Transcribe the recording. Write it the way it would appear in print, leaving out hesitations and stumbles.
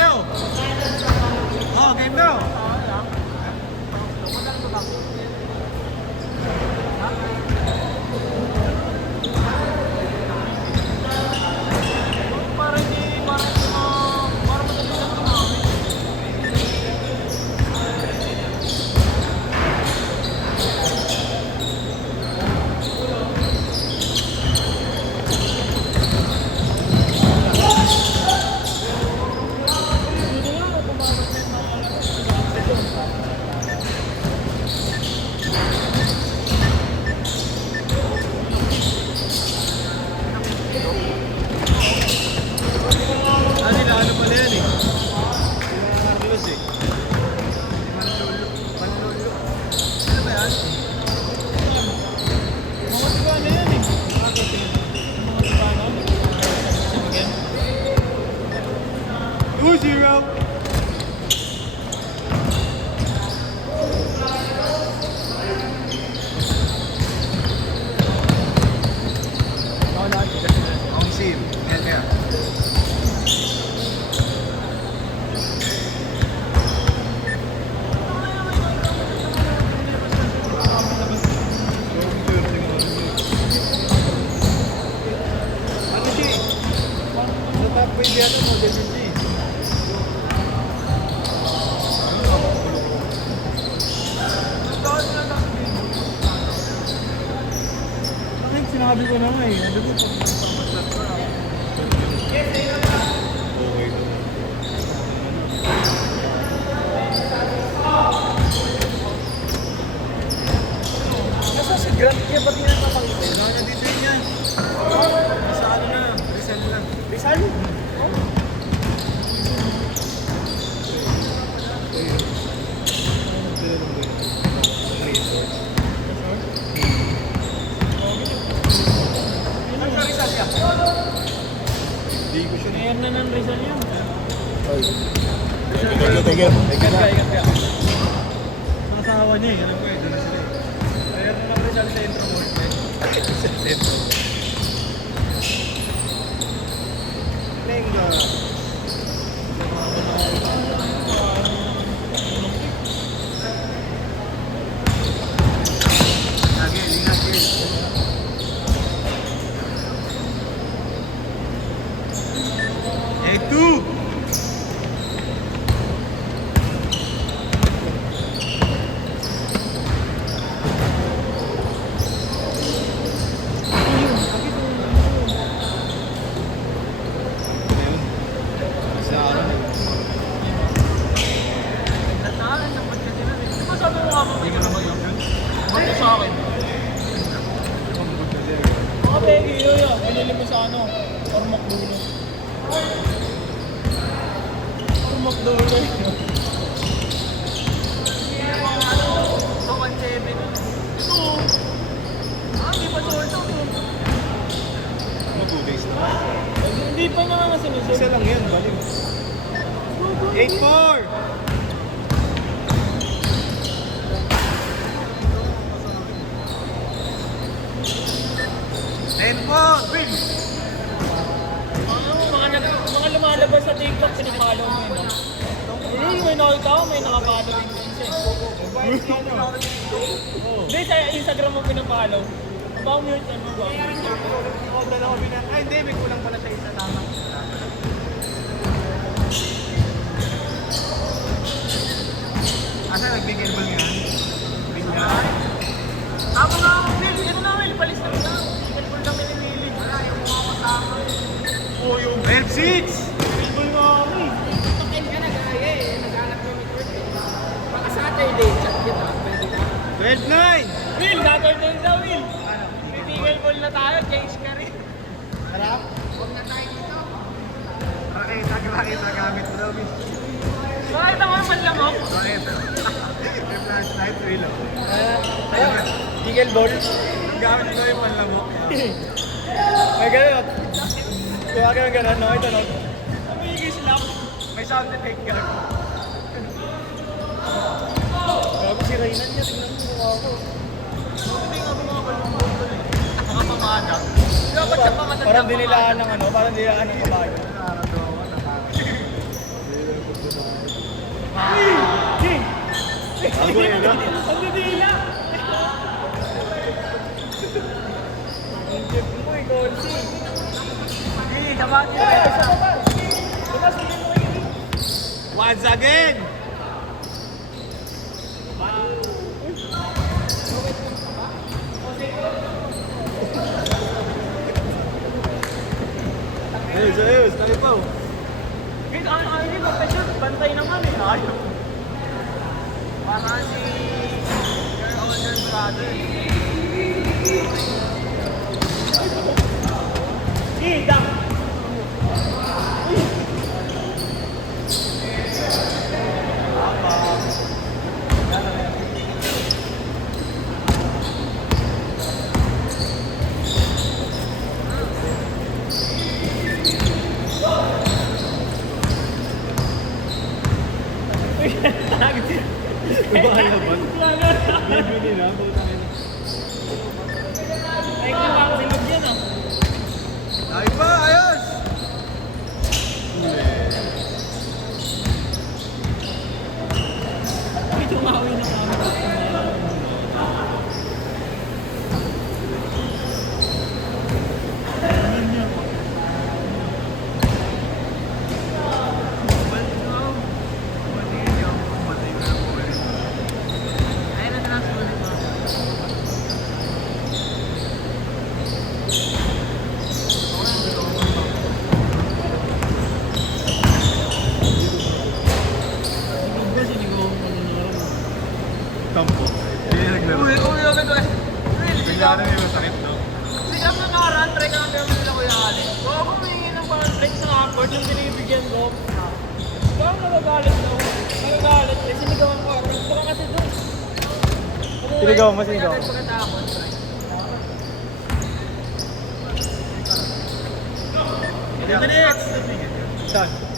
now! Oh, game now! Ano pala yan eh? Carlos eh. Manlolo. Ano ba yan? Mga tiba na yan eh. Mga tiba na. 2-0. Ang sim. Yan kaya. Pwede yan mo, David G. Bakit sinabi ko na nga eh. Ano ba pag nasa si Grant niya ba't niya napakita? Nandito niya. Nasa ano na, Rizal na. Rizal? Mayor na ng Rizal yan. Ikan ka. Ang asawa niya eh. Alam ko eh. Doon na sila eh. Mayor na ng Rizal sa intro mo. Centro. Lenga. Lagi, lingat yun. Itu. Binili mo sa ano? Ormoc dulo. Ormoc dulo. So, 1.7. Ito. Hindi pa sold out. 2 days na. Hindi pa nga sinusunod. Isa lang yan, balik. 8-4! Mga lumalabas sa TikTok, pinapalo mo yun. May nakita ko, may nakapalo rin din siya. Hindi, sa Instagram mo pinapalo. Baka mute ano ba? Ay, hindi. May kulang pala sa isa. Tama. Asa, nagbigil ba nga? Tama na ako, Will. Ito na, Will. Palis na kita. Bigil kami ni Willie. Wala, yung mga kasama. Oh, yung 12 seats! Bigil nga ako eh. Token ka nag-aya eh. Nag-alap kami ko eh. Baka Saturday, chat kita. Pwede ka. 12-9! Will, Saturday na, Will. Bigil ball na tayo, change ka rin. Harap? Huwag na tayo dito. Rakita gamit mo daw, Miss. Bakit ako naman lamok? Rakita. May flashlight, real ako. Bigil ball? Gamit mo daw yung panlamok. May gano'n. Kaya ka ng gano'n, no? Ito, no? Amigis lang. May sound effect ka. Grabe si Raynan niya, tignan mo mukha ko. Hindi nga bumabal ng ball doon eh. Nakapamada. Dapat siya pamatanda. Parang dinilaan ng ano, parang dinilaan ng kabayo. Nararamdaman ko, nakakasya. Once again! Ayos, ayos, tayo pa. Wait, ano yun? Profession, bantay naman eh. Ayaw. Para si your older brother. Dang! Bahala ba? Medyo nila, putangin. Ay, kung ako sinag yan ah. Tayo pa, ayos! May tumawi na kami. Ayun na transfer nito. Kampo. Hindi naglaro. Uy, agad eh. Nangyari yung sakit, no? Sige mo nakaraan, try ka ng gamit nila Kuya Ali. So ako humingi ng parang break sa accord yung binibigyan ko. Kaya nagagalit daw. Nagagalit. Eh, sinigawan ko. Baka kasi doon. Sinigawan mo, sinigawan. Pagkatapos. Next! Saan?